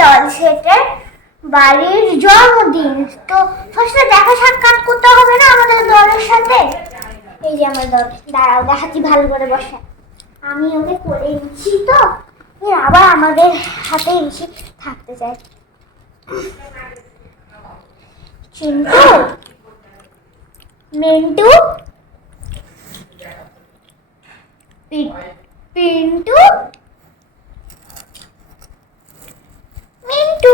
Doll সেটের বাড়ির জন্মদিন। তো ফার্স্টে দেখা সাক্ষাৎ করতে হবে না আমাদের দলের সাথে। এই যে আমার দল, দাঁড়াও দেখাচ্ছি ভালো করে বসে। আমি ওকে করে দিচ্ছি তো আবার আমাদের হাতে বেশি থাকতে চাই। চিন্টু, মিন্টু, পিন্টু, মিন্টু,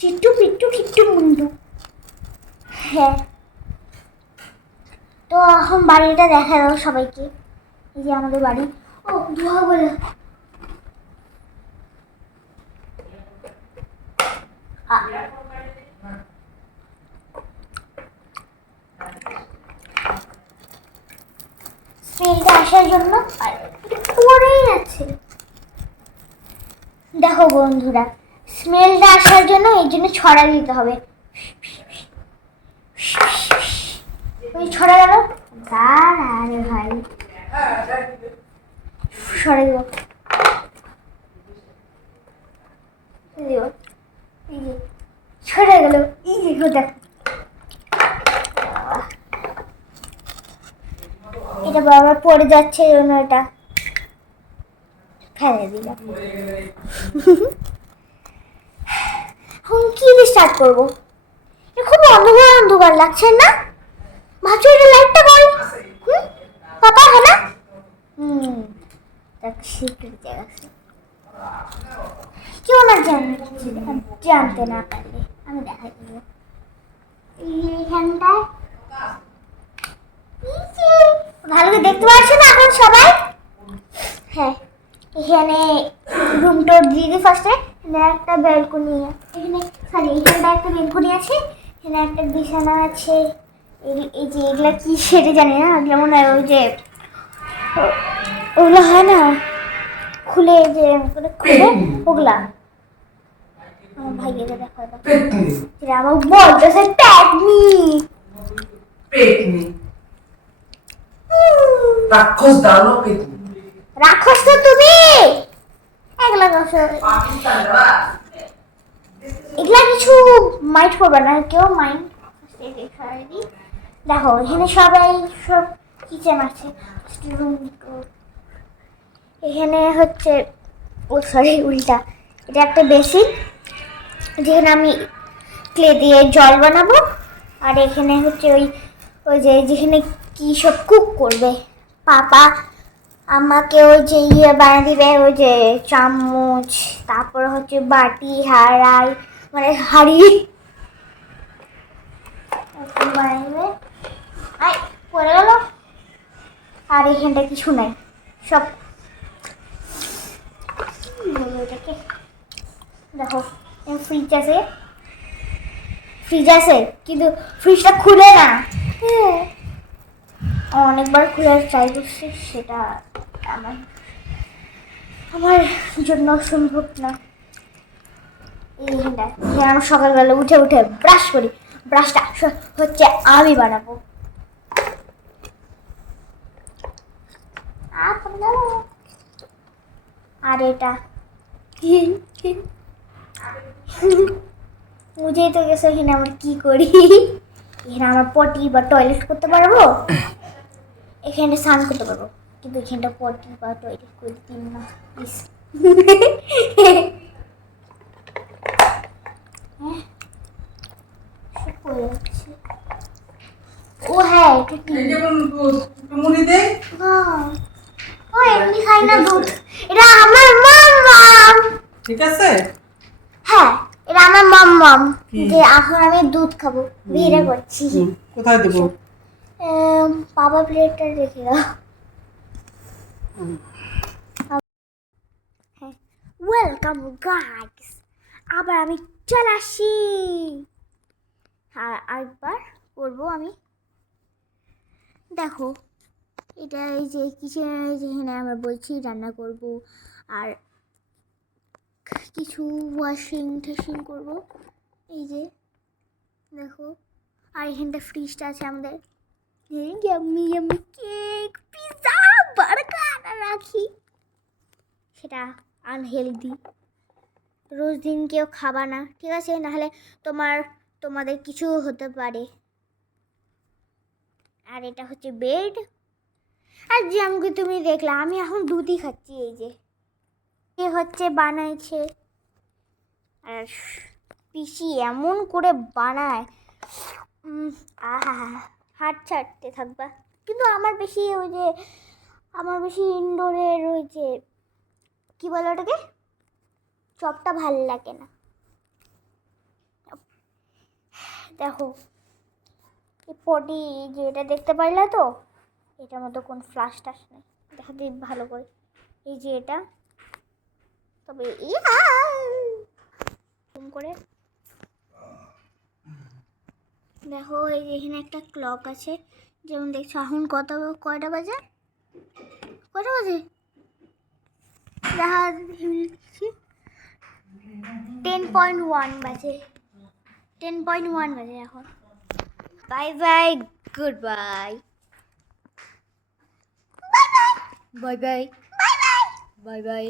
চিট্টু, পিট্টু, কিট্টু, মুন্টু। হ্যাঁ, তো এখন বাড়িটা দেখা দাও সবাইকে। এই যে আমাদের বাড়ি। ও ধোয়া বলে স্মেলটা আসার জন্য পরেই আছে। দেখো বন্ধুরা, স্মেলটা আসার জন্য এই জন্য ছড়া দিতে হবে। ওই ছড়া গেল, আরে ভাই সরে দিব, এই যে ছড়ে গেল। এই যে দেখ, এটা বারবার পড়ে যাচ্ছে, এই জন্য এটা ফেলে দিলাম। এখন কি দিয়ে স্টার্ট করবো? খুব অন্ধকার অন্ধকার লাগছে না? ভাবছি এটা লাইটটা বল। পাপা है ना? দেখ সিক্রেট জায়গা আছে, কেউ না জানতে না পারলে আমি দেখাই দেবো। এইখানটায় ভালো করে দেখতে পাচ্ছ না এখন সবাই? হ্যাঁ, এখানে রুম টোর দিয়ে দিই ফার্স্টে। এখানে একটা ব্যালকনি, এখানে সরি এখানটা একটা ব্যালকনি আছে, এখানে একটা বিছানা আছে। এই যে এগুলা কি সেটা জানি না, যেমন ওই যে ওগুলো হয় না খুলে, যে খুলে ওগুলা আমার ভাইয়েরা দেখা আমার বলতেছে প্যাটনি পেটনি রাক্ষস দানো পেটনি। রাক্ষস তো তুমি। এগুলা এগুলা কিছু মাইন্ড করবে না কেউ, মাইন্ড। দেখো এখানে সবাই সব কিচেন আছে, রুম। এখানে হচ্ছে ও সরি উল্টা, এটা একটা বেসিন যেখানে আমি ক্লে দিয়ে জল বানাবো। আর এখানে হচ্ছে ওই ওই যে যেখানে কি সব কুক করবে পাপা আমাকে, ওই যে ইয়ে বানিয়ে দিবে, ওই যে চামচ, তারপর হচ্ছে বাটি, হাঁড়াই, মানে হাঁড়ি বানাবে। আই পড়ে গেল। আর এখানটা কিছু নাই, সব এটাকে দেখো ফ্রিজ আছে, ফ্রিজ আছে কিন্তু ফ্রিজটা খুলে না। অনেকবার খুলে ট্রাই করছি, সেটা আমার আমার জন্য সম্ভব না। এইখানটা আমি সকালবেলা উঠে উঠে ব্রাশ করি, ব্রাশটা হচ্ছে আমি বানাবো। আর এটা বুঝেই তো গেছে এখানে আমরা কি করি। এখানে আমরা পটি বা টয়লেট করতে পারবো, এখানে স্নান করতে পারবো, কিন্তু এখানটা পটি বা টয়লেট করে দিন না প্লিজ। ও হ্যাঁ এটা কি মুড়ি দে। ও এমনি খাই না দুধ, এটা আমার মাম্মাম। ঠিক আছে, হ্যাঁ এটা আমার মাম্মাম, যে এখন আমি দুধ খাবো ভিড়ে করছি। কোথায় দেব? বাবা প্লেটটা রেখে দাও। হ্যাঁ, ওয়েলকাম গাইস, আবার আমি চলে আসি। আর আরেকবার করবো আমি। দেখো এটা এই যে কিচেন, যেখানে আমরা বলছি রান্না করব আর কিছু ওয়াশিং টেশিং করব। এই যে দেখো, আর এখানটা ফ্রিজটা আছে আমাদের, yummy yummy cake, pizza, burger রাখি, সেটা আনহেলদি রোজ দিন কেউ খাবা না, ঠিক আছে? নাহলে তোমাদের কিছু হতে পারে। আর এটা হচ্ছে বেড। আর জামকে তুমি দেখলা, আমি এখন দুধই খাচ্ছি। এই যে এ হচ্ছে বানাইছে, আর পিসি এমন করে বানায়, আহা, হাত ছাড়তে থাকবা। কিন্তু আমার বেশি ইনডোরের ওই যে কি বলে ওটাকে, চপটা ভাল লাগে না। দেখো এই পটি যে এটা দেখতে পারলা তো, এটার মধ্যে কোন ফ্লাশ টাশ নেই, দেখা দিই ভালো করে। এই যে এটা, তবে করে দেখো, এই যে এখানে একটা ক্লক আছে, যেমন দেখছো এখন কয়টা বাজে, দেখা 10.1 বাজে, 10.1 বাজে এখন। Bye bye, good bye, bye bye, bye bye, bye bye.